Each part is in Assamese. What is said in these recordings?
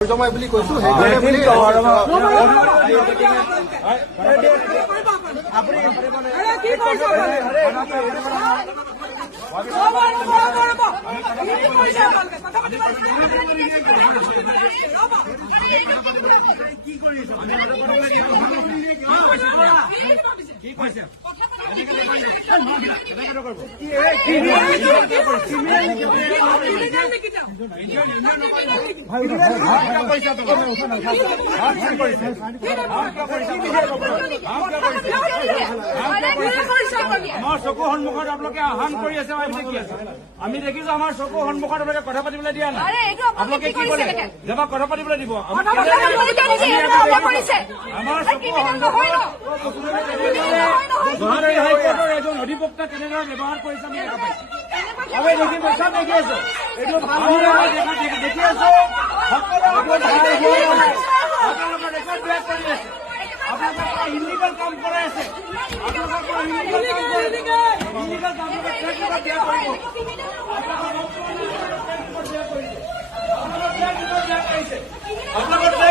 জমাই বুলি কৈছো আমাৰ চকু সন্মুখত আপোনালোকে আহ্বান কৰি আছে আমি দেখিছো আমাৰ চকু সন্মুখত আপোনালোকে কথা পাতিবলৈ দিয়া নাই আপোনালোকে কি কৰে যাবা কথা পাতিবলৈ দিব আমাৰ চকু সন্মুখত গুৱাহাটী হাইকোৰ্টৰ এজন অধিবক্তা কেনেদৰে ব্যৱহাৰ কৰিছে আমি দেখা পাইছো আমি দেখি আছো এইটো দেখি আছো আপোনালোকৰ ৰেকৰ্ড ব্ৰেক কৰি আছে আপোনালোকৰ পৰা ইলিগেল কাম কৰাই আছে আপোনালোকৰ পৰা ইলিগেল কাম আপোনালোকৰ ট্ৰেক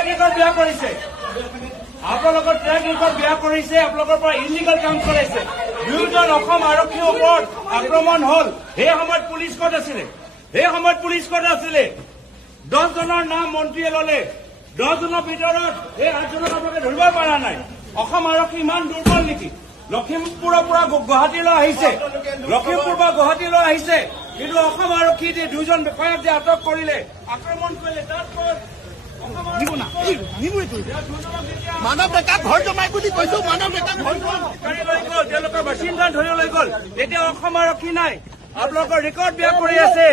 ৰেকৰ্ড বেয়া কৰিছে আপোনালোকৰ ট্ৰেক ৰেকৰ্ড বেয়া কৰিছে আপোনালোকৰ পৰা ইলিগেল কাম কৰাইছে দুয়োজন অসম আৰক্ষীৰ ওপৰত আক্ৰমণ হল সেই সময়ত পুলিচ ক'ত আছিলে 10 জনৰ নাম মন্ত্ৰীয়ে ললে 10 জনৰ ভিতৰত এই 8 জনক আপোনালোকে ধৰিব পৰা নাই অসম আৰক্ষী ইমান দুৰ্বল নেকি লখিমপুৰৰ পৰা গুৱাহাটীলৈ আহিছে কিন্তু অসম আৰক্ষী 2জন বিষয়াক যে আটক কৰিলে আক্ৰমণ কৰিলে তাৰপৰত মানৱ ডেকা ঘৰ জমাই বুলি কৈছো মানৱ ডেকা ঘৰ তেওঁলোকৰ বাসিন্দা ধৰি লৈ গ'ল এতিয়া অসম আৰক্ষী নাই আপোনালোকৰ ৰেকৰ্ড বেয়া কৰি আছে